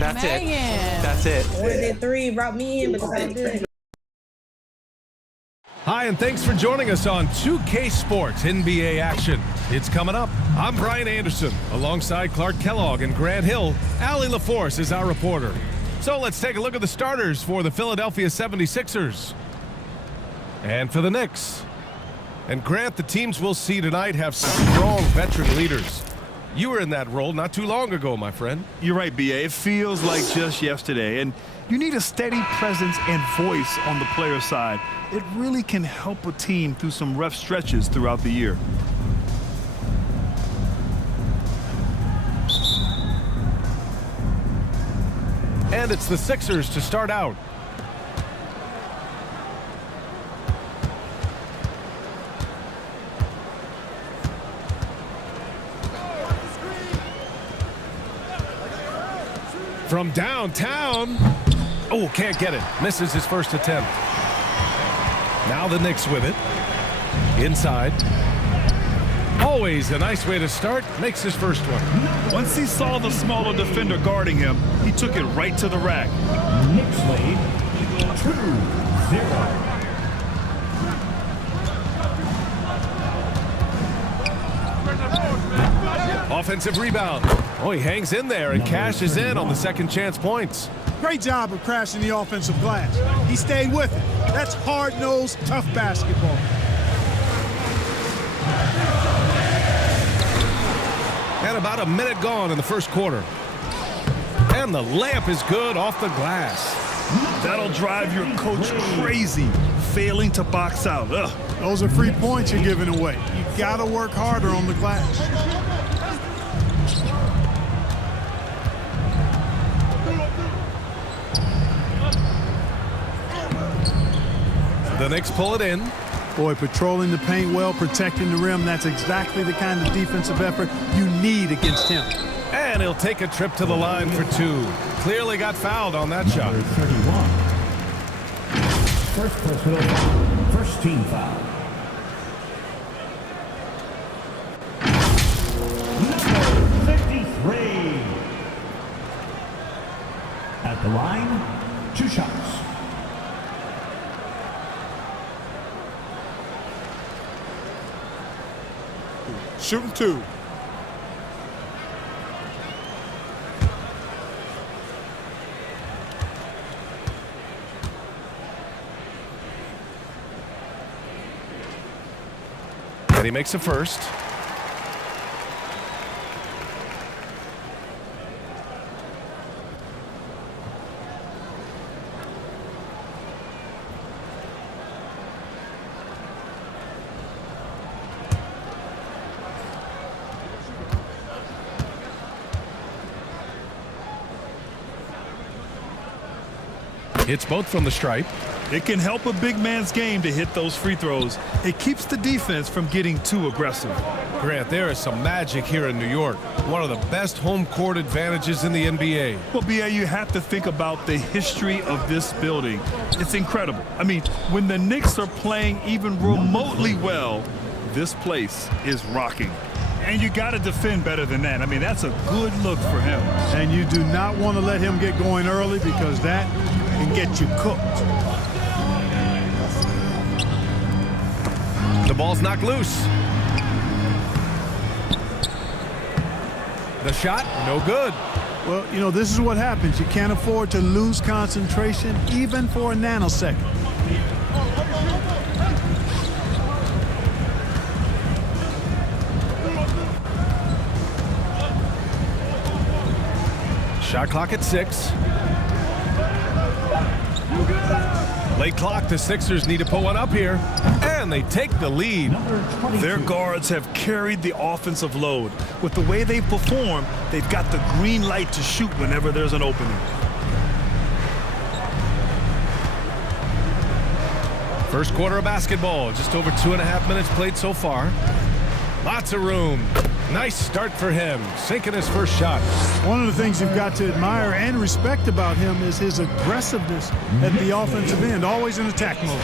That's it. Megan. That's it. Wanted that three, brought me in, but it's all good. Hi, and thanks for joining us on 2K Sports NBA action. It's coming up. I'm Brian Anderson, alongside Clark Kellogg and Grant Hill. Allie LaForce is our reporter. So let's take a look at the starters for the Philadelphia 76ers. And for the Knicks. And Grant, the teams we'll see tonight have strong veteran leaders. You were in that role not too long ago, my friend. You're right, B.A. It feels like just yesterday. And you need a steady presence and voice on the player side. It really can help a team through some rough stretches throughout the year. And it's the Sixers to start out. From downtown. Oh, can't get it. Misses his first attempt. Now the Knicks with it. Inside. Always a nice way to start. Makes his first one. Once he saw the smaller defender guarding him, he took it right to the rack. Knicks lead 2-0. Offensive rebound. Oh, he hangs in there and cashes in on the second chance points. Great job of crashing the offensive glass. He stayed with it. That's hard-nosed, tough basketball. And about a minute gone in the first quarter. And the layup is good off the glass. That'll drive your coach crazy, failing to box out. Ugh. Those are free points you're giving away. You got to work harder on the glass. The Knicks pull it in. Boy, patrolling the paint well, protecting the rim, that's exactly the kind of defensive effort you need against him. And he'll take a trip to the line for two. Clearly got fouled on that shot. Number 31. First personal foul. First team foul. Number 53. At the line, 2 shots. Shooting 2. And he makes a first. Hits both from the stripe. It can help a big man's game to hit those free throws. It keeps the defense from getting too aggressive. Grant, there is some magic here in New York. One of the best home court advantages in the NBA. Well, B.A., you have to think about the history of this building. It's incredible. I mean, when the Knicks are playing even remotely well, this place is rocking. And you got to defend better than that. I mean, that's a good look for him. And you do not want to let him get going early because that can get you cooked. The ball's knocked loose. The shot, no good. Well, you know, this is what happens. You can't afford to lose concentration even for a nanosecond. Shot clock at 6. Late clock, the Sixers need to put one up here. And they take the lead. Their guards have carried the offensive load. With the way they perform, they've got the green light to shoot whenever there's an opening. First quarter of basketball, just over 2.5 minutes played so far. Lots of room. Nice start for him, sinking his first shot. One of the things you've got to admire and respect about him is his aggressiveness at the offensive end, always in attack mode.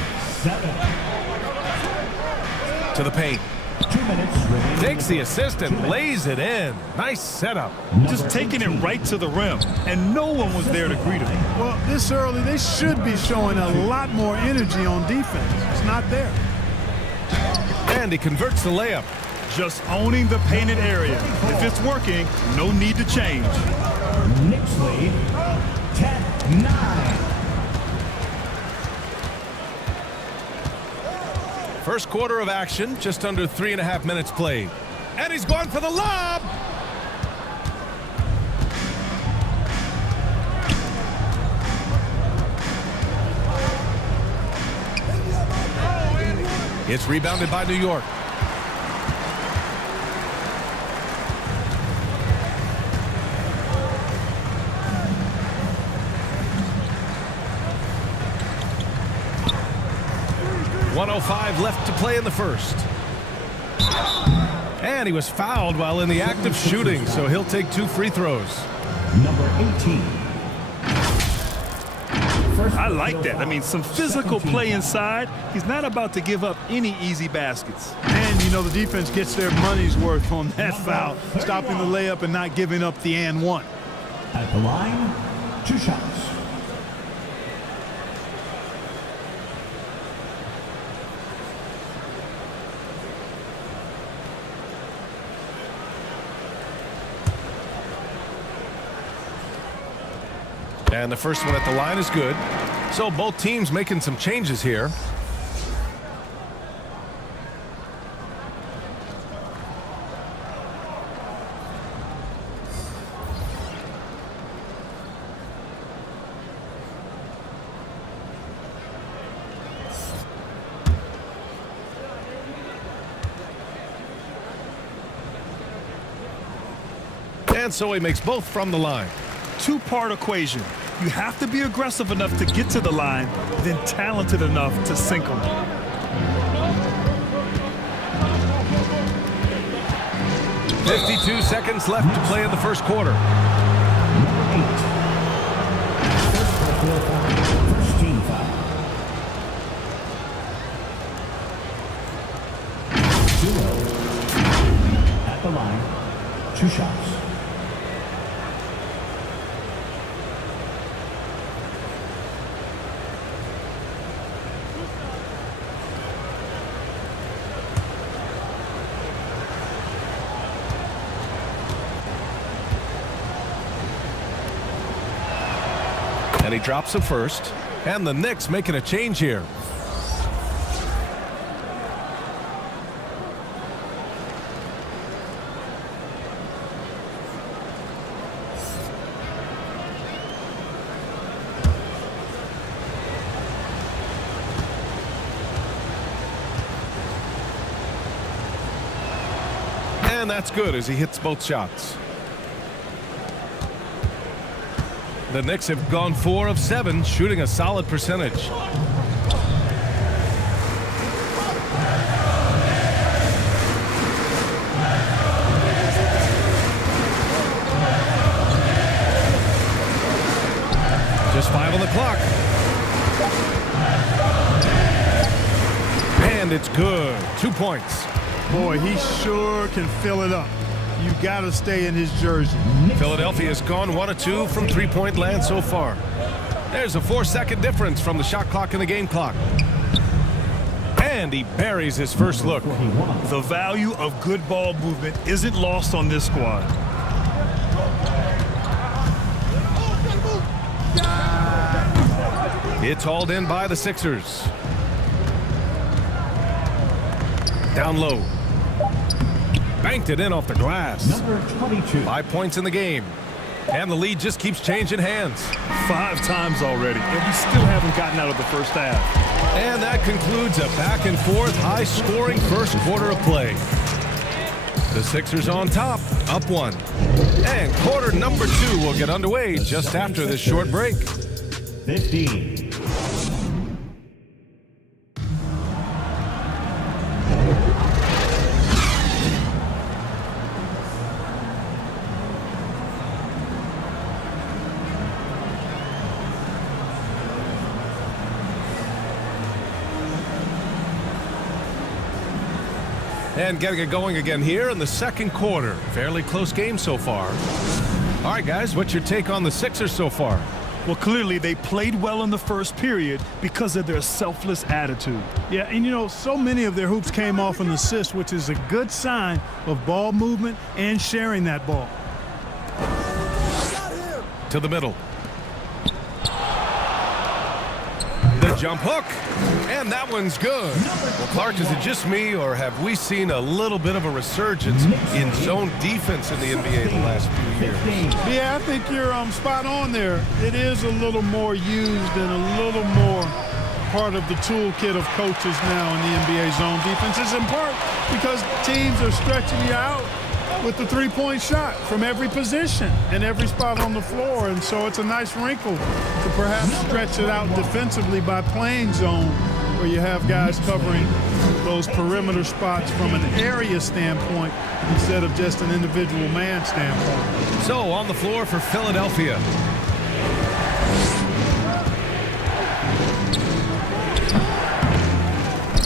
To the paint. 2 minutes remaining. Takes the assist and lays it in. Nice setup. Just taking it right to the rim, and no one was there to greet him. Well, this early, they should be showing a lot more energy on defense. It's not there. And he converts the layup. Just owning the painted area. If it's working, no need to change. Knicks lead 10-9. First quarter of action, just under 3.5 minutes played. And he's going for the lob. It's rebounded by New York. .105 left to play in the first. And he was fouled while in the act of shooting, so he'll take 2 free throws. Number 18. I like that. I mean, some physical play inside. He's not about to give up any easy baskets. And, you know, the defense gets their money's worth on that foul, stopping the layup and not giving up the and one. At the line, 2 shots. And the first one at the line is good. So both teams making some changes here. And so he makes both from the line. Two-part equation. You have to be aggressive enough to get to the line, then talented enough to sink them. .52 seconds left to play in the first quarter. First team foul. 0. At the line, 2 shots. And he drops it first. And the Knicks making a change here. And that's good as he hits both shots. The Knicks have gone 4 of 7, shooting a solid percentage. Just 5 on the clock. And it's good. 2 points. Boy, he sure can fill it up. You got to stay in his jersey. Philadelphia has gone 1 of 2 from three-point land so far. There's a 4-second difference from the shot clock and the game clock. And he buries his first look. The value of good ball movement isn't lost on this squad. It's hauled in by the Sixers. Down low. Banked it in off the glass. Number 22. 5 points in the game. And the lead just keeps changing hands. 5 times already, and we still haven't gotten out of the first half. And that concludes a back-and-forth, high-scoring first quarter of play. The Sixers on top, up 1. And quarter number 2 will get underway just after this short break. 15. And getting it going again here in the second quarter. Fairly close game so far. All right, guys, what's your take on the Sixers so far? Well, clearly they played well in the first period because of their selfless attitude. Yeah, and you know, so many of their hoops came off an assist, which is a good sign of ball movement and sharing that ball. To the middle. The jump hook. And that one's good. Well, Clark, is it just me, or have we seen a little bit of a resurgence in zone defense in the NBA the last few years? Yeah, I think you're spot on there. It is a little more used and a little more part of the toolkit of coaches now in the NBA zone defense. It's in part because teams are stretching you out with the three-point shot from every position and every spot on the floor. And so it's a nice wrinkle to perhaps stretch it out defensively by playing zone, where you have guys covering those perimeter spots from an area standpoint instead of just an individual man standpoint. So on the floor for Philadelphia.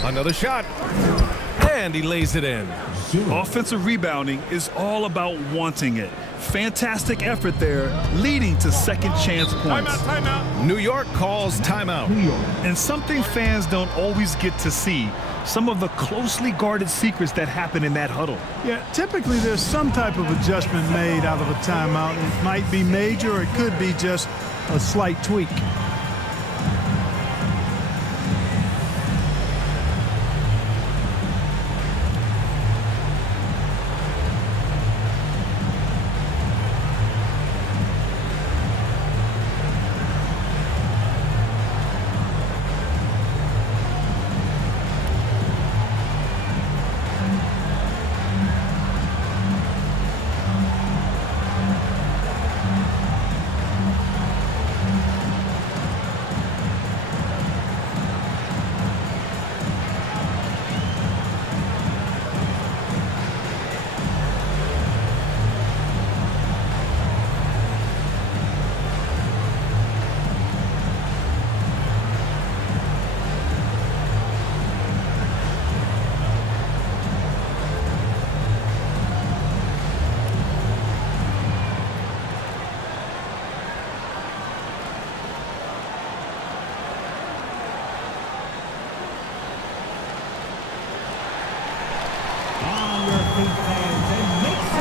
Another shot. And he lays it in. Offensive rebounding is all about wanting it. Fantastic effort there, leading to second chance points. Timeout. New York calls timeout. And something fans don't always get to see, some of the closely guarded secrets that happen in that huddle. Yeah, typically there's some type of adjustment made out of a timeout. It might be major, or it could be just a slight tweak.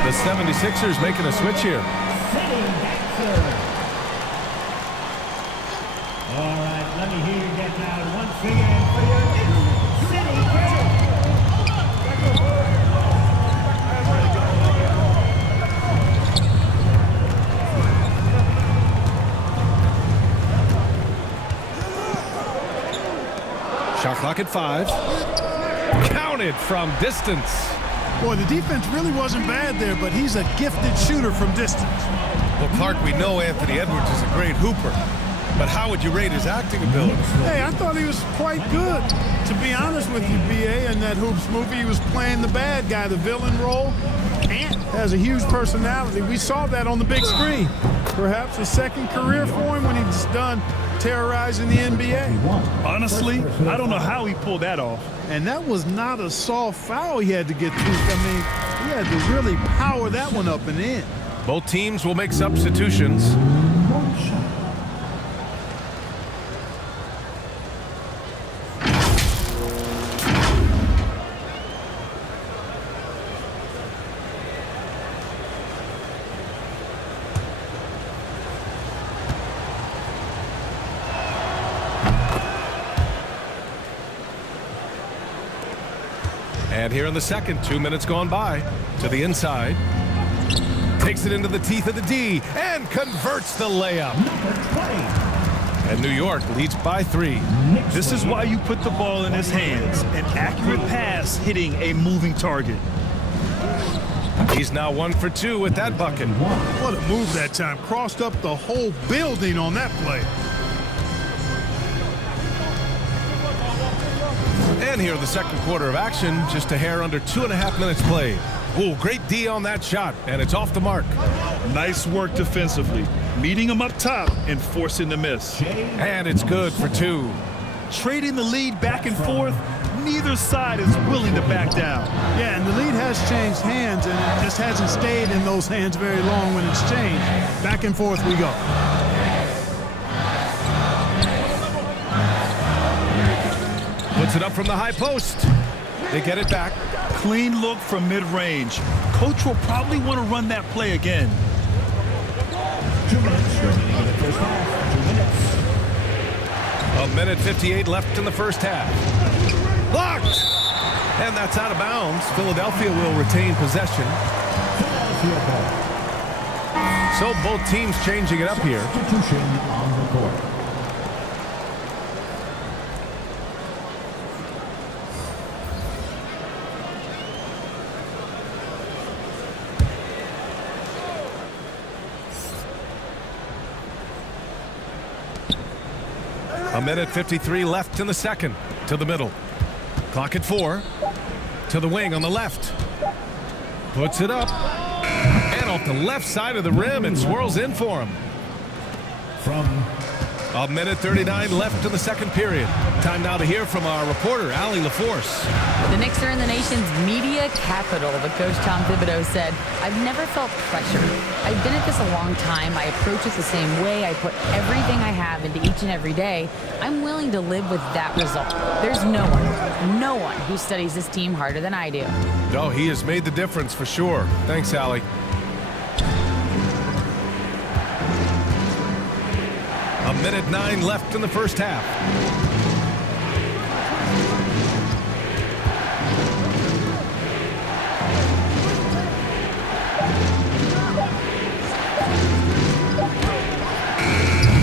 The 76ers making a switch here. All right, let me hear you get down once again for your City Girls. Shot clock at 5. Counted from distance. Boy, the defense really wasn't bad there, but he's a gifted shooter from distance. Well, Clark, we know Anthony Edwards is a great hooper, but how would you rate his acting ability? Hey, I thought he was quite good. To be honest with you, B.A., in that Hoops movie, he was playing the bad guy, the villain role. Ant has a huge personality. We saw that on the big screen. Perhaps a second career for him when he's done terrorizing the NBA. Honestly, I don't know how he pulled that off. And that was not a soft foul he had to get through. I mean, he had to really power that one up and in. Both teams will make substitutions. And here in the second, 2 minutes gone by, to the inside. Takes it into the teeth of the D and converts the layup. And New York leads by 3. This is why you put the ball in his hands. An accurate pass hitting a moving target. He's now 1 for 2 with that bucket. What a move that time. Crossed up the whole building on that play. And here in the second quarter of action, just a hair under 2.5 minutes played. Oh, great D on that shot, and it's off the mark. Nice work defensively, meeting him up top and forcing the miss. And it's good for 2. Trading the lead back and forth, neither side is willing to back down. Yeah, and the lead has changed hands, and it just hasn't stayed in those hands very long when it's changed. Back and forth we go. Puts it up from the high post. They get it back. Clean look from mid-range. Coach will probably want to run that play again. 2 minutes remaining in the first half. 2 minutes. A minute 58 left in the first half. Blocked! And that's out of bounds. Philadelphia will retain possession. Philadelphia ball. So both teams changing it up here. Substitution on the court. A minute 53 left in the second. To the middle. Clock at 4. To the wing on the left. Puts it up. And off the left side of the rim and swirls in for him. From A minute 39 left in the second period. Time now to hear from our reporter, Allie LaForce. The Knicks are in the nation's media capital, but Coach Tom Thibodeau said, "I've never felt pressure. I've been at this a long time. I approach it the same way. I put everything I have into each and every day. I'm willing to live with that result. There's no one who studies this team harder than I do." No, he has made the difference for sure. Thanks, Allie. A minute 9 left in the first half.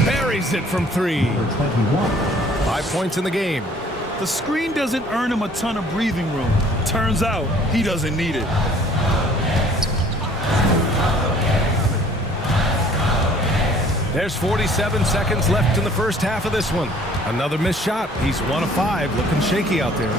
Buries it from 3. 21. 5 points in the game. The screen doesn't earn him a ton of breathing room. Turns out he doesn't need it. There's 47 seconds left in the first half of this one. Another missed shot. He's 1 of 5, looking shaky out there.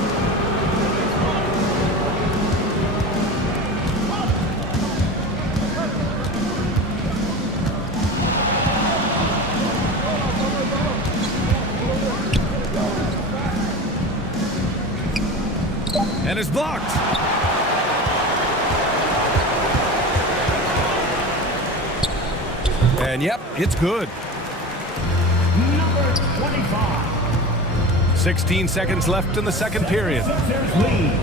And it's blocked. And yep, it's good. Number 25. 16 seconds left in the second period. Sixers lead.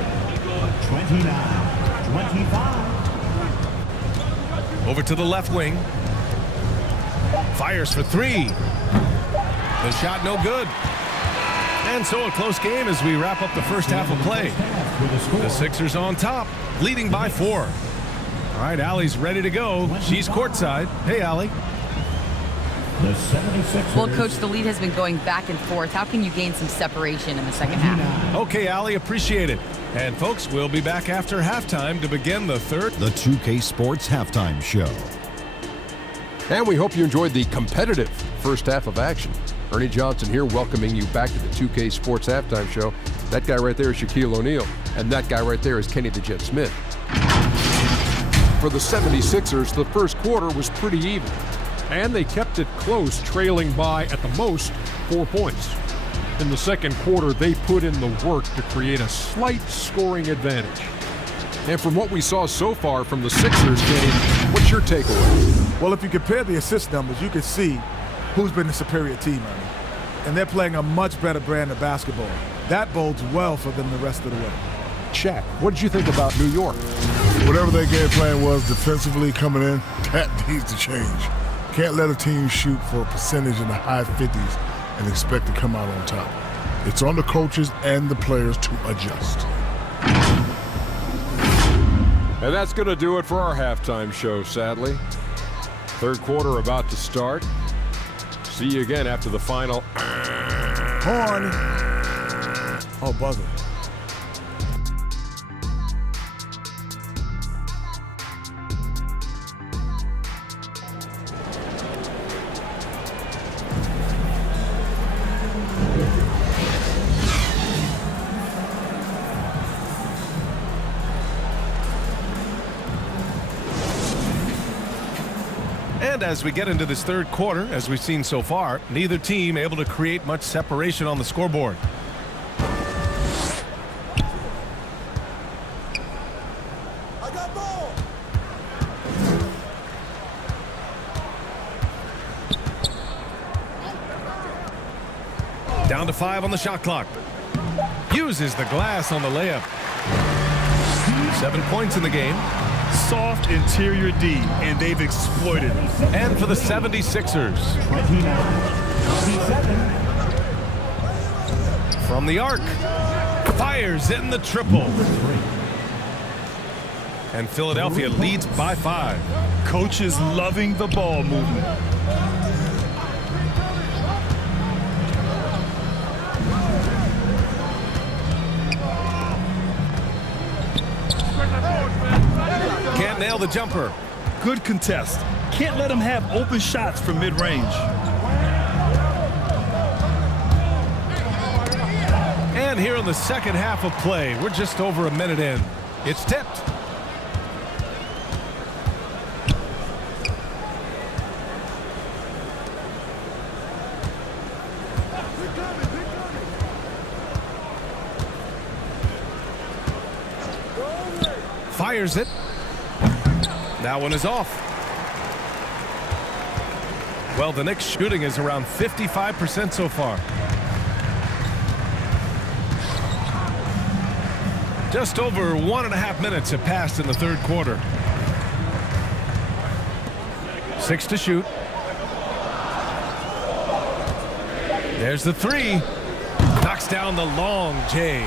29-25. Over to the left wing. Fires for 3. The shot no good. And so a close game as we wrap up the first half of play. The Sixers on top, leading by 4. All right, Allie's ready to go. She's courtside. Hey, Allie. The 76ers. Well, Coach, the lead has been going back and forth. How can you gain some separation in the second half? Okay, Allie, appreciate it. And folks, we'll be back after halftime to begin the third. The 2K Sports Halftime Show. And we hope you enjoyed the competitive first half of action. Ernie Johnson here welcoming you back to the 2K Sports Halftime Show. That guy right there is Shaquille O'Neal, and that guy right there is Kenny the Jet Smith. For the 76ers, the first quarter was pretty even. And they kept it close, trailing by, at the most, 4 points. In the second quarter, they put in the work to create a slight scoring advantage. And from what we saw so far from the Sixers, Kenny, what's your takeaway? Well, if you compare the assist numbers, you can see who's been the superior team, Ernie. And they're playing a much better brand of basketball. That bodes well for them the rest of the way. Shaq, what did you think about New York? Whatever their game plan was defensively coming in, that needs to change. Can't let a team shoot for a percentage in the high 50s and expect to come out on top. It's on the coaches and the players to adjust. And that's going to do it for our halftime show, sadly. Third quarter about to start. See you again after the final. Horn. Oh, buzzer. And as we get into this third quarter, as we've seen so far, neither team able to create much separation on the scoreboard. Down to 5 on the shot clock. Uses the glass on the layup. 7 points in the game. Soft interior D, and they've exploited it. And for the 76ers. 29-27. From the arc. Fires in the triple. And Philadelphia leads by 5. Coach is loving the ball movement. Can't nail the jumper. Good contest. Can't let him have open shots from mid-range. And here in the second half of play, we're just over a minute in. It's tipped. Fires it. That one is off. Well, the Knicks shooting is around 55% so far. Just over 1.5 minutes have passed in the third quarter. 6 to shoot. There's the 3. Knocks down the long J.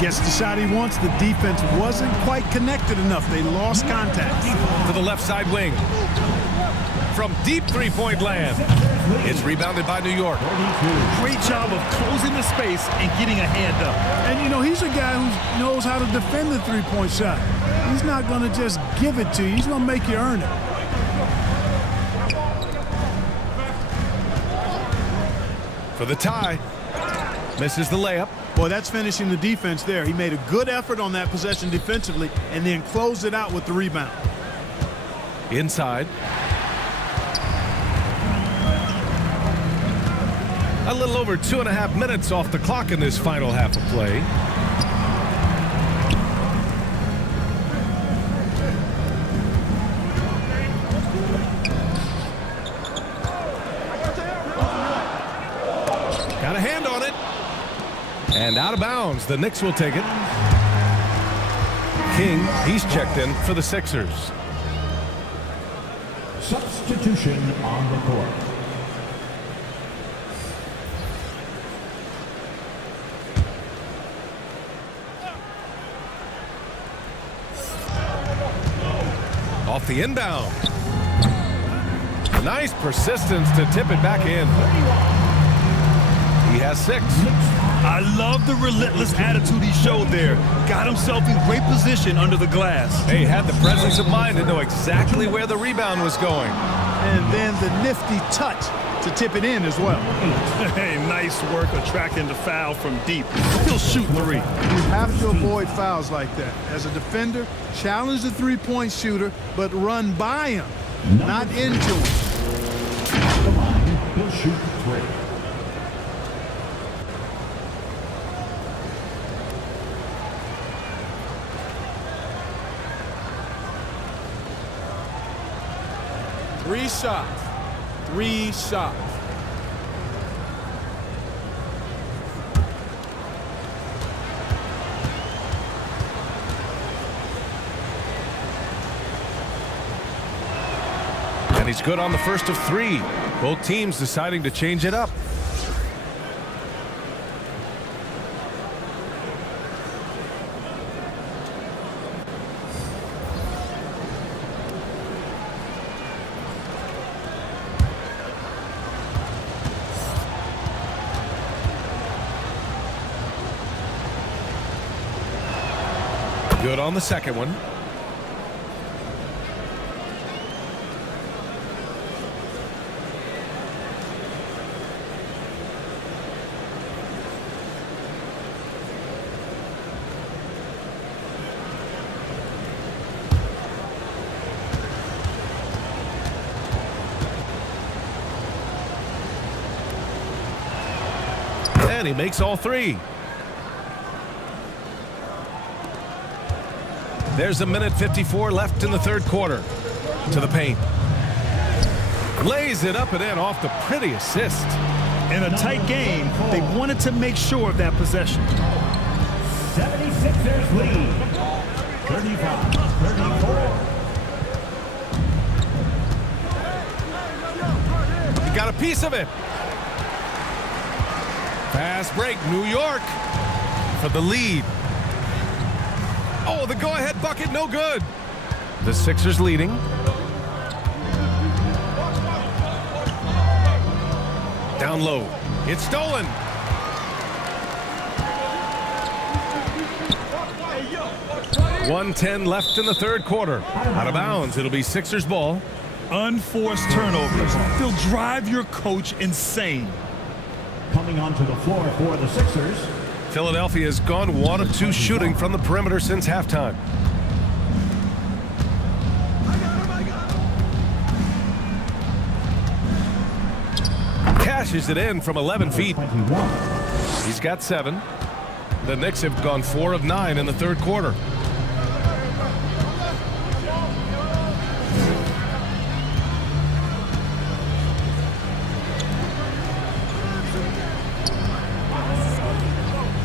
Gets the shot he wants. The defense wasn't quite connected enough. They lost contact. To the left side wing. From deep three-point land. It's rebounded by New York. Great job of closing the space and getting a hand up. And, you know, he's a guy who knows how to defend the three-point shot. He's not going to just give it to you. He's going to make you earn it. For the tie. Misses the layup. Boy, that's finishing the defense there. He made a good effort on that possession defensively and then closed it out with the rebound. Inside. A little over 2.5 minutes off the clock in this final half of play. Got a hand on it. And out of bounds. The Knicks will take it. King, he's checked in for the Sixers. Substitution on the court. Off the inbound. Nice persistence to tip it back in. He has 6. I love the relentless attitude he showed there. Got himself in great position under the glass. He had the presence of mind to know exactly where the rebound was going. And then the nifty touch to tip it in as well. Hey, nice work attracting the foul from deep. He'll shoot 3. You have to avoid fouls like that. As a defender, challenge the three-point shooter, but run by him, not into him. At the line, he'll shoot 3. Three shots. 3 shots. And he's good on the first of 3. Both teams deciding to change it up. Good on the second one. And he makes all 3. There's a minute 54 left in the third quarter. To the paint. Lays it up and in off the pretty assist. In a tight game, they wanted to make sure of that possession. 76ers lead. 35-34. Got a piece of it. Fast break, New York for the lead. Oh, the go-ahead bucket, no good. The Sixers leading. Down low. It's stolen. .110 left in the third quarter. Out of bounds. It'll be Sixers ball. Unforced turnovers. They'll drive your coach insane. Coming onto the floor for the Sixers. Philadelphia has gone 1 of 2 shooting from the perimeter since halftime. Cashes it in from 11 feet. He's got 7. The Knicks have gone 4 of 9 in the third quarter.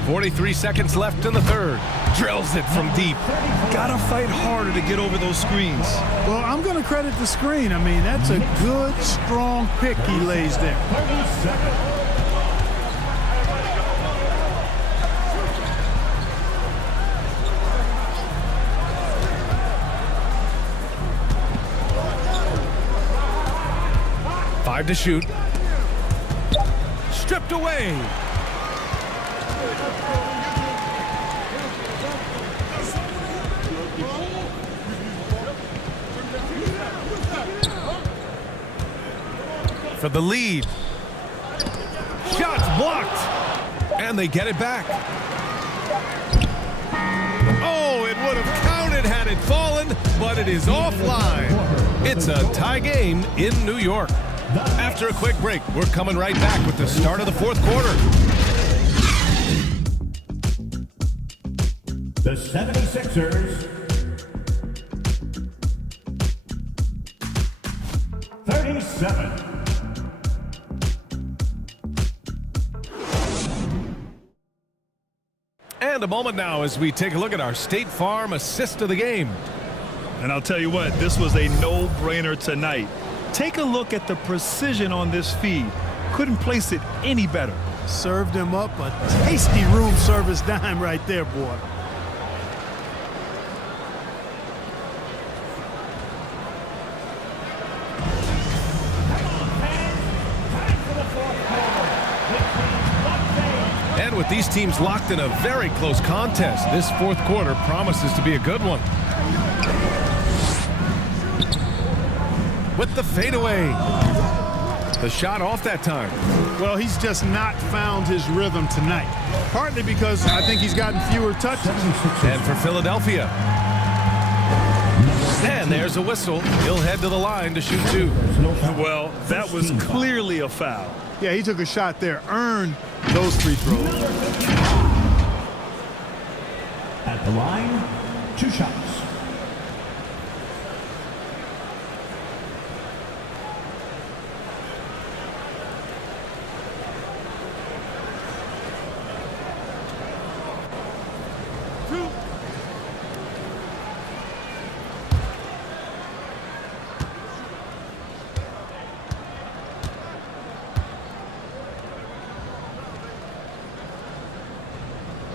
.43 seconds left in the third. Drills it from deep. Gotta fight harder to get over those screens. Well, I'm going to credit the screen. I mean, that's a good, strong pick he lays there. 30 seconds. .5 to shoot. Stripped away. For the lead. Shots blocked. And they get it back. Oh, it would have counted had it fallen, but it is offline. It's a tie game in New York. After a quick break, we're coming right back with the start of the fourth quarter. The 76ers. 37. And a moment now as we take a look at our State Farm assist of the game. And I'll tell you what, this was a no-brainer tonight. Take a look at the precision on this feed. Couldn't place it any better. Served him up a tasty room service dime right there, boy. And with these teams locked in a very close contest, this fourth quarter promises to be a good one. With the fadeaway. The shot off that time. Well, he's just not found his rhythm tonight. Partly because I think he's gotten fewer touches. And for Philadelphia. And there's a whistle. He'll head to the line to shoot 2. Well, that was clearly a foul. Yeah, he took a shot there. Earned those free throws. At the line, 2 shots.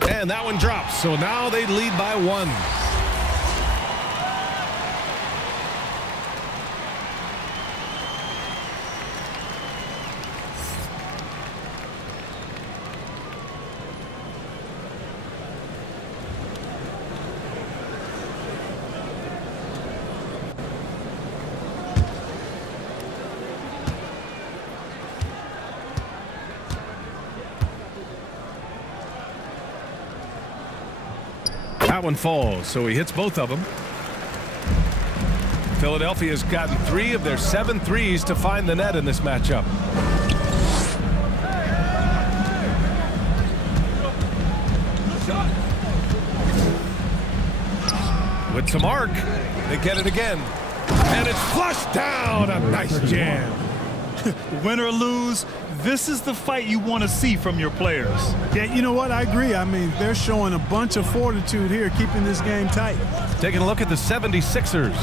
And that one drops, so now they lead by 1. That one falls, so he hits both of them. Philadelphia has gotten 3 of their 7 threes to find the net in this matchup. With some arc, they get it again. And it's flushed down. A nice jam. Win or lose, This is the fight you want to see from your players. Yeah, you know what? I agree. I mean, they're showing a bunch of fortitude here, keeping this game tight. Taking a look at the 76ers.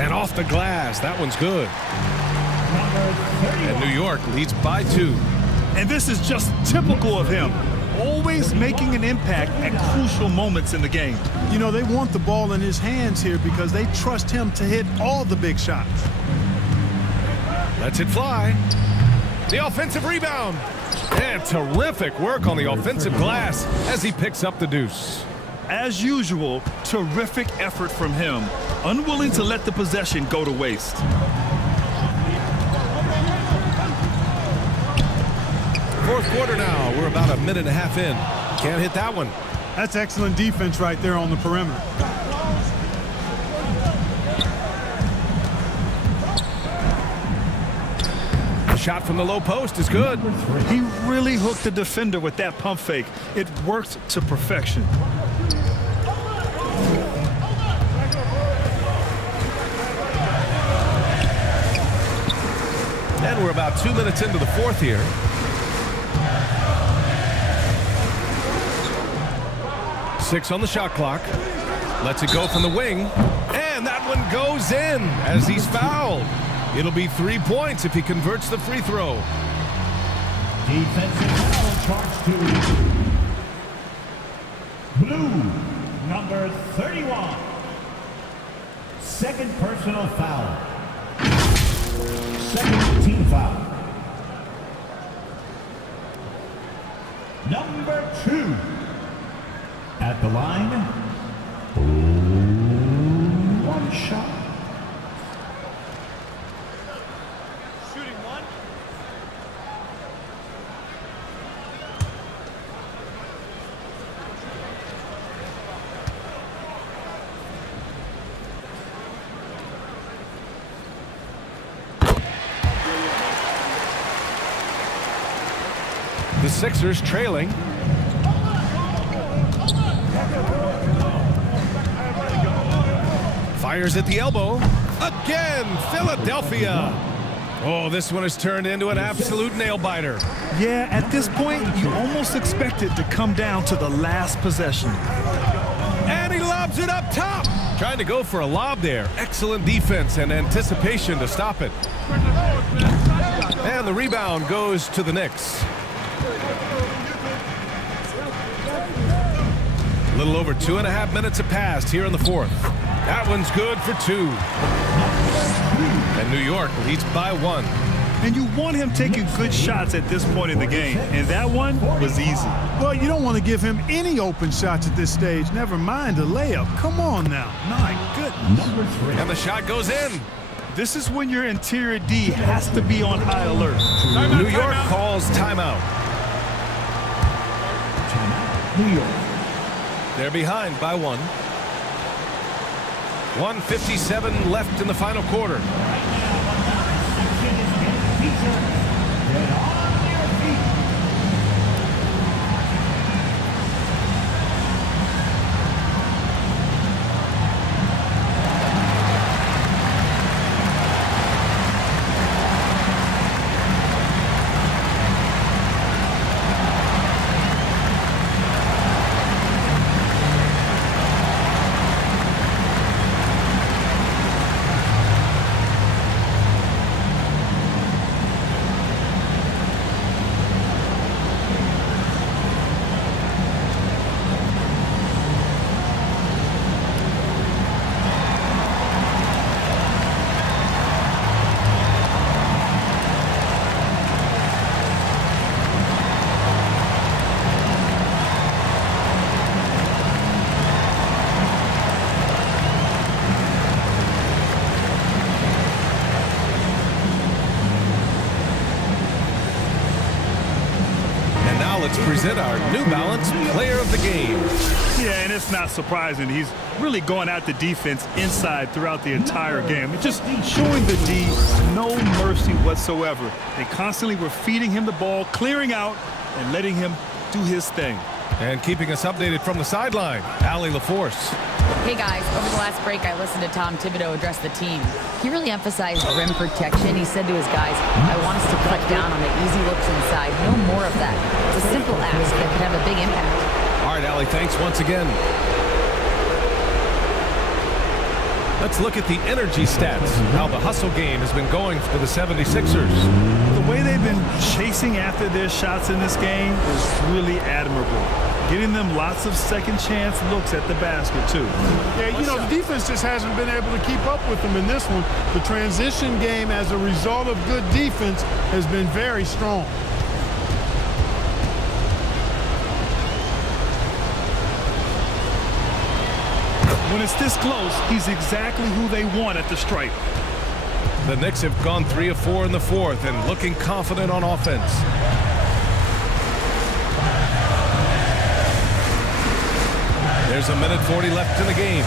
And off the glass. That one's good. And New York leads by 2. And this is just typical of him. Always making an impact at crucial moments in the game. You know, they want the ball in his hands here because they trust him to hit all the big shots. Lets it fly. The offensive rebound. And terrific work on the offensive glass as he picks up the deuce. As usual, terrific effort from him. Unwilling to let the possession go to waste. Fourth quarter now. We're about a minute and a half in. Can't hit that one. That's excellent defense right there on the perimeter. The shot from the low post is good. He really hooked the defender with that pump fake. It worked to perfection. And we're about 2 minutes into the fourth here. Six on the shot clock. Lets it go from the wing. And that one goes in as he's fouled. It'll be 3 points if he converts the free throw. Defensive foul charge to blue, number 31. Second personal foul. Second team foul. Number 2. At the line. One shot. Shooting one. The Sixers trailing. Fires at the elbow. Again, Philadelphia. Oh, this one has turned into an absolute nail-biter. Yeah, at this point, you almost expect it to come down to the last possession. And he lobs it up top. Trying to go for a lob there. Excellent defense and anticipation to stop it. And the rebound goes to the Knicks. A little over 2.5 minutes have passed here in the fourth. That one's good for 2. And New York leads by 1. And you want him taking good shots at this point in the game. And that one was easy. Well, you don't want to give him any open shots at this stage. Never mind a layup. Come on now. My goodness. And the shot goes in. This is when your interior D has to be on high alert. New York calls timeout. New York. They're behind by 1. 1:57 left in the final quarter. Let's present our New Balance Player of the Game. Yeah, and it's not surprising. He's really going at the defense inside throughout the entire game. It's just showing the D no mercy whatsoever. They constantly were feeding him the ball, clearing out, and letting him do his thing. And keeping us updated from the sideline, Allie LaForce. Hey guys, over the last break, I listened to Tom Thibodeau address the team. He really emphasized rim protection. He said to his guys, I want us to cut down on the easy looks inside. No more of that. It's a simple ask that could have a big impact. All right, Allie, thanks once again. Let's look at the energy stats, how the hustle game has been going for the 76ers. The way they've been chasing after their shots in this game is really admirable. Getting them lots of second chance looks at the basket, too. Yeah, you know, the defense just hasn't been able to keep up with them in this one. The transition game, as a result of good defense, has been very strong. When it's this close, he's exactly who they want at the stripe. The Knicks have gone 3 of 4 in the fourth and looking confident on offense. There's a minute 40 left in the game.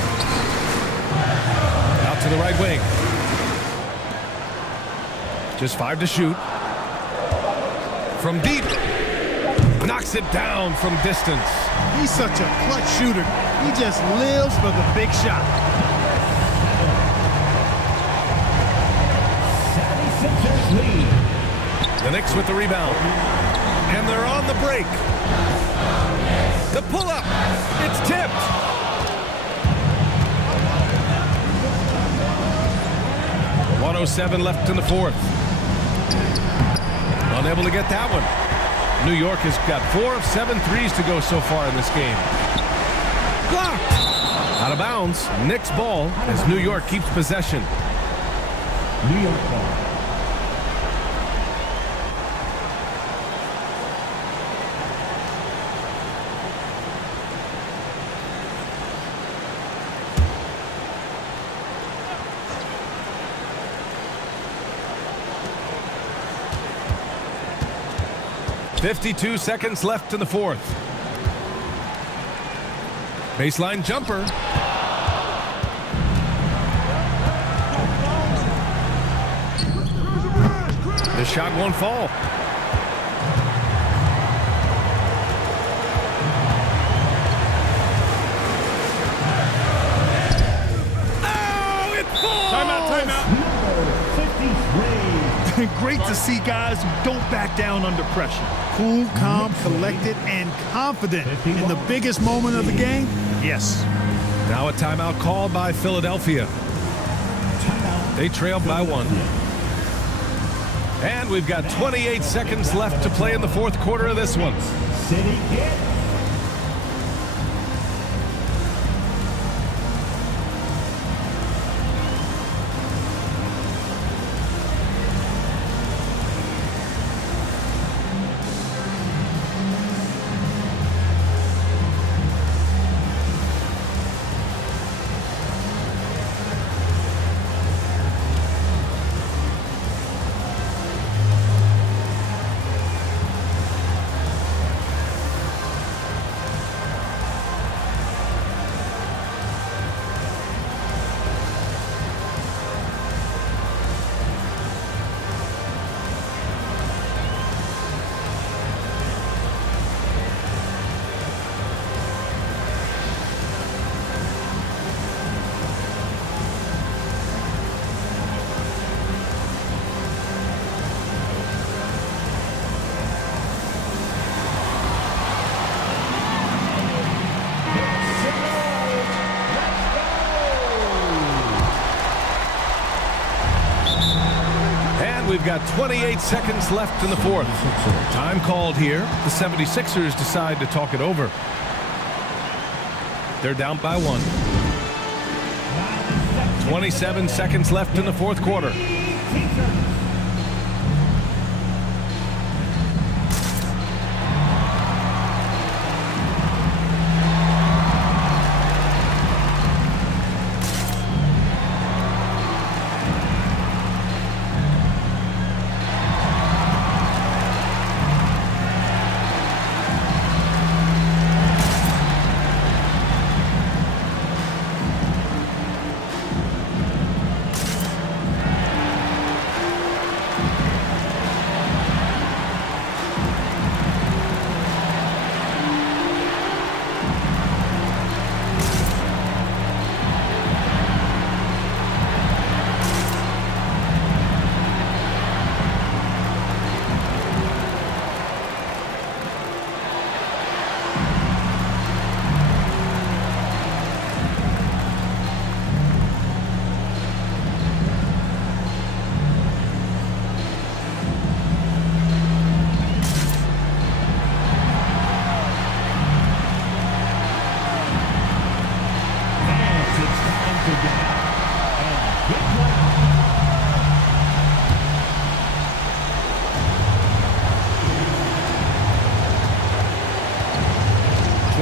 Out to the right wing. Just 5 to shoot. From deep. Knocks it down from distance. He's such a clutch shooter. He just lives for the big shot. 76ers lead. The Knicks with the rebound. And they're on the break. The pull-up. It's tipped. .107 left in the fourth. Unable to get that one. New York has got 4 of 7 threes to go so far in this game. Blocked. Out of bounds. Knicks ball as New York keeps possession. New York ball. .52 seconds left in the fourth. Baseline jumper. The shot won't fall. Oh, it falls! Timeout. Great to see guys who don't back down under pressure. Cool, calm, collected, and confident in the biggest moment of the game. Yes. Now a timeout called by Philadelphia. They trail by 1. And we've got 28 seconds left to play in the fourth quarter of this one. City hit. We've got 28 seconds left in the fourth. Time called here. The 76ers decide to talk it over. They're down by 1. 27 seconds left in the fourth quarter.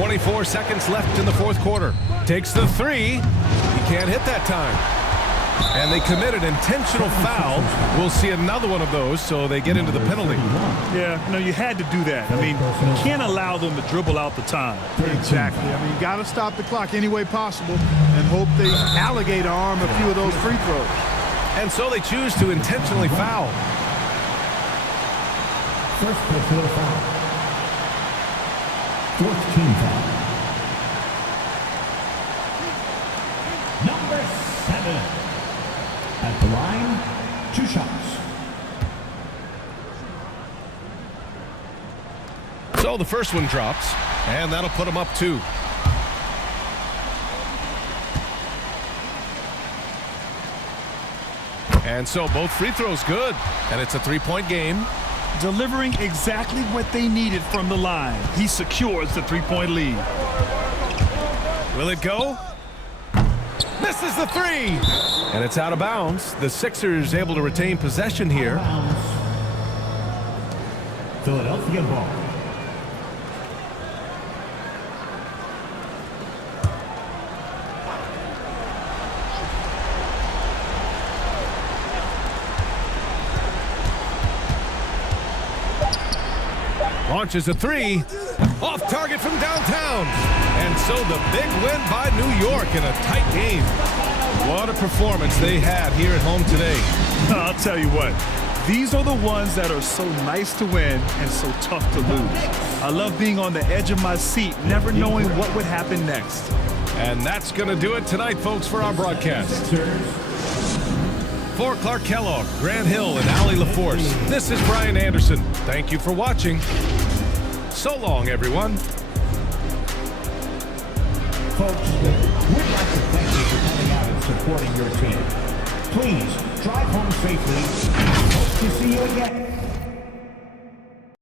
24 seconds left in the fourth quarter. Takes the three. He can't hit that time. And they committed intentional foul. We'll see another one of those, so they get into the penalty. Yeah, you had to do that. I mean, you can't allow them to dribble out the time. Exactly. I mean, you got to stop the clock any way possible and hope they alligator arm a few of those free throws. And so they choose to intentionally foul. First personal foul. Fourth team foul. Number 7. At the line, 2 shots. So the first one drops, and that'll put him up 2. And so both free throws good, and it's a 3-point game. Delivering exactly what they needed from the line. He secures the 3-point lead. Will it go? Misses the 3! And it's out of bounds. The Sixers able to retain possession here. Philadelphia ball. Launches a 3. Off target from downtown. And so the big win by New York in a tight game. What a performance they had here at home today. I'll tell you what, these are the ones that are so nice to win and so tough to lose. I love being on the edge of my seat, never knowing what would happen next. And that's going to do it tonight, folks, for our broadcast. For Clark Kellogg, Grant Hill, and Allie LaForce, this is Brian Anderson. Thank you for watching. So long, everyone. Folks, we'd like to thank you for coming out and supporting your team. Please drive home safely. Hope to see you again.